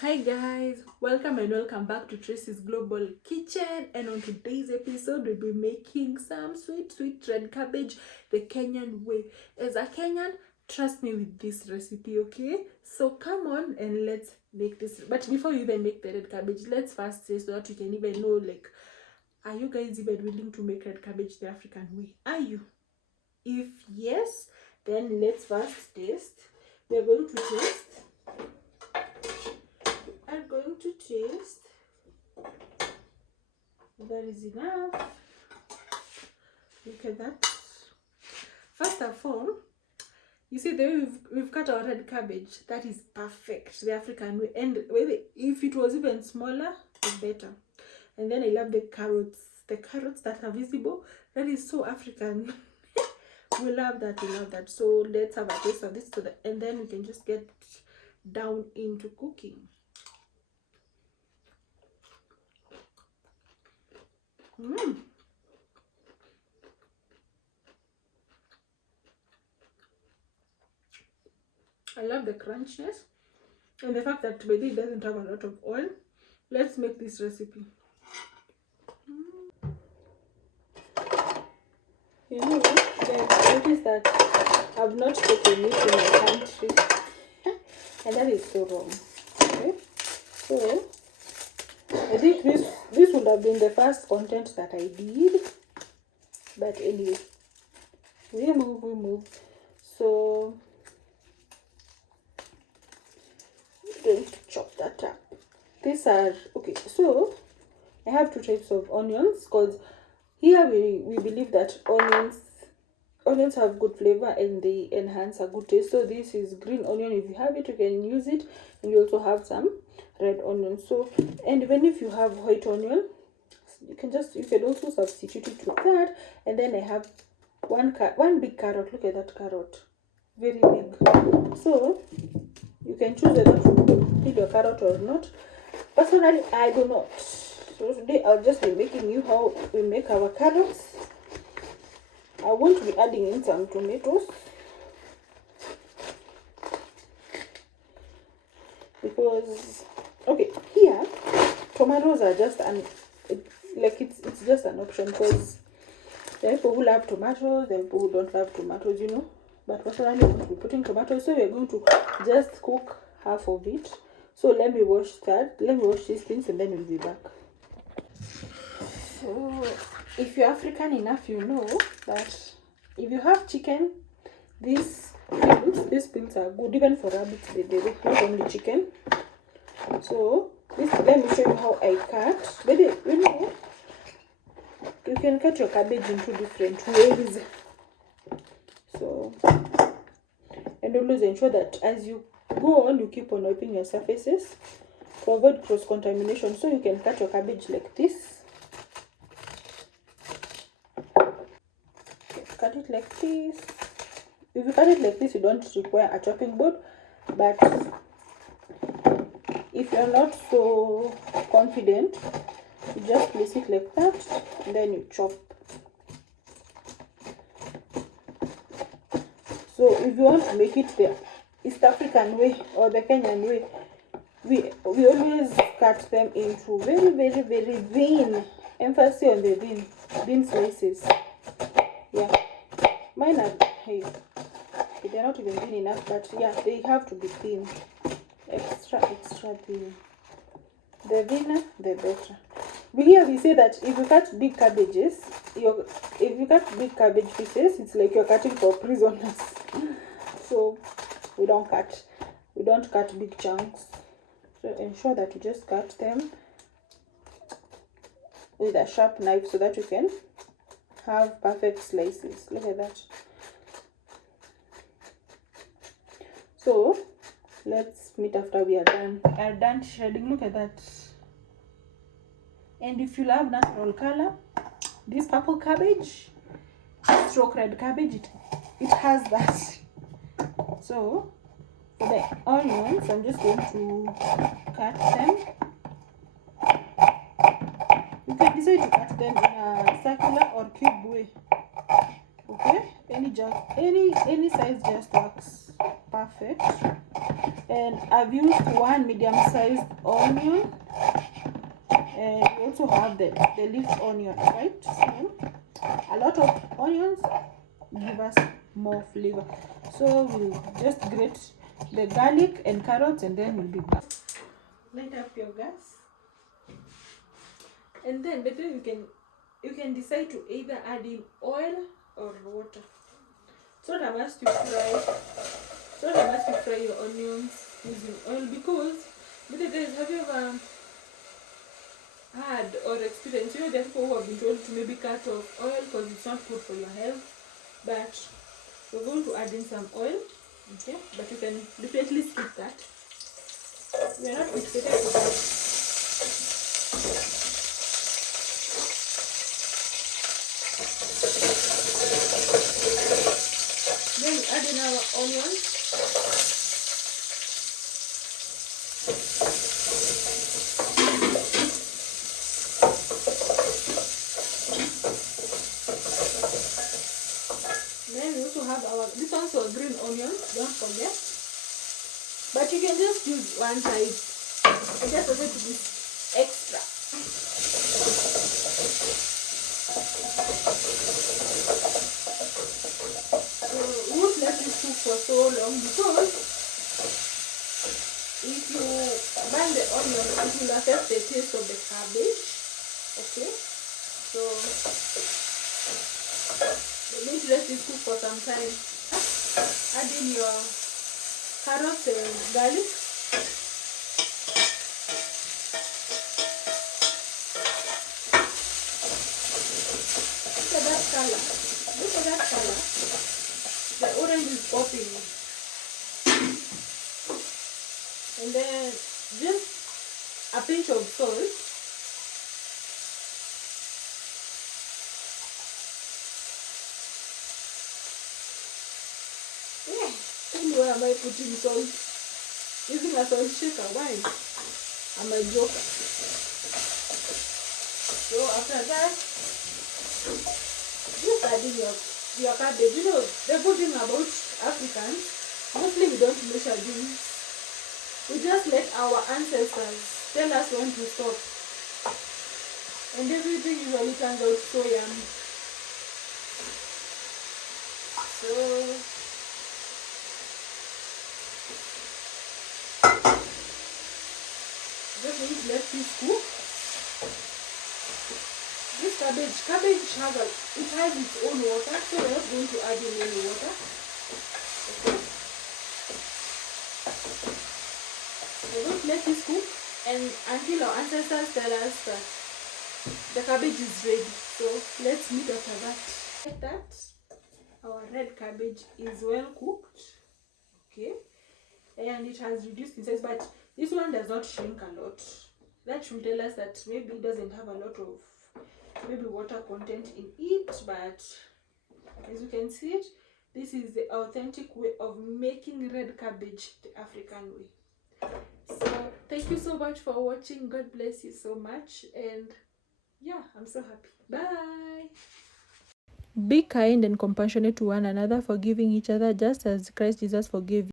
Hi guys, welcome back to Tracy's Global Kitchen, and on today's episode we'll be making some sweet red cabbage the Kenyan way. As a Kenyan, trust me with this recipe, okay? So come on and let's make this. But before you even make the red cabbage, let's first say so that you can even know, like, are you guys even willing to make red cabbage the African way? Are you? If yes, then let's first taste. We're going to taste. I'm going to taste. That is enough. Look at that. First of all, you see the way we've cut our red cabbage. That is perfect, the African way. And if it was even smaller, it's better. And then I love the carrots. The carrots that are visible. That is so African. We love that. We love that. So let's have a taste of this, and then we can just get down into cooking. I love the crunchiness and the fact that maybe it doesn't have a lot of oil. Let's make this recipe. You know, I've noticed that I've not taken meat in my country, and that is so wrong. Okay, so I think this would have been the first content that I did, but anyway, we move. So I'm going to chop that up. These are okay. So I have two types of onions, because here we believe that onions have good flavor and they enhance a good taste. So this is green onion. If you have it, you can use it, and you also have some red onion. So, and even if you have white onion, you can also substitute it with that. And then I have one big carrot. Look at that carrot, very big. So you can choose whether to eat your carrot or not. Personally, I do not. So today I'll just be making you how we make our carrots. I won't be adding in some tomatoes, because okay, here tomatoes are just it's just an option, because there are people who love tomatoes, there are people who don't love tomatoes, you know. But personally, I'm going to be putting tomatoes, so we're going to just cook half of it. So let me wash these things, and then we'll be back. So if you're African enough, you know that if you have chicken, these pills are good, even for rabbits, not only chicken. So let me show you how I cut. But you know, you can cut your cabbage in two different ways. So, and always ensure that as you go on, you keep on wiping your surfaces to avoid cross-contamination. So you can cut your cabbage like this. Cut it like this. If you cut it like this, you don't require a chopping board. But if you're not so confident, you just place it like that, and then you chop. So if you want to make it the East African way or the Kenyan way, we always cut them into very thin. Emphasis on the thin slices. Yeah, mine are they're not even thin enough, but yeah, they have to be thin, extra thin. The thinner, the better. We say that if you cut big cabbages, if you cut big cabbage pieces, it's like you're cutting for prisoners. So we don't cut big chunks. So ensure that you just cut them with a sharp knife so that you can have perfect slices. Look at that. So let's meet after we are done shredding. Look at that. And if you love natural color, this purple cabbage, stroke red cabbage, it has that. So for the onions, I'm just going to cut them. You can decide to cut them in a circular or cube way. Okay, any size just works. perfect. And I've used one medium-sized onion, and we also have the leaf onion, right? So a lot of onions give us more flavor. So we'll just grate the garlic and carrots, and then we'll be back. Light up your gas, and then better you can decide to either add in oil or water. So that must you fry your onions using oil, because guys, have you ever had or experienced, there are people who have been told to maybe cut off oil because it's not good for your health, but we're going to add in some oil, okay? But you can definitely skip that. We are not fixated to that. Then we add in our onions. Then we also have this one's for green onions, don't forget. But you can just use one side. I just wanted to be extra. So we won't let this cook for so long, because if you burn the onion, it will affect the taste of the cabbage. Okay, so you need to let this cook for some time. Add in your carrots and garlic. Look at that color. Look at that color. The orange is popping. And then just a pinch of salt. Where am I putting salt? Using a salt shaker. Why? I'm a joker. So after that, just adding your cabbage. You know, the good thing about Africans, mostly we don't measure things. We just let our ancestors tell us when to stop. And everything usually turns out so yummy. So just need to let this cook. This cabbage has its own water, so we're not going to add in any water. Okay. We're going to let this cook, and until our ancestors tell us that the cabbage is ready. So let's meet after that. Like that, our red cabbage is well cooked. Okay, and it has reduced in size, but this one does not shrink a lot. That should tell us that maybe it doesn't have a lot of water content in it, but as you can see it, this is the authentic way of making red cabbage the African way. So thank you so much for watching. God bless you so much, and yeah, I'm so happy. Bye. Be kind and compassionate to one another, forgiving each other just as Christ Jesus forgave you.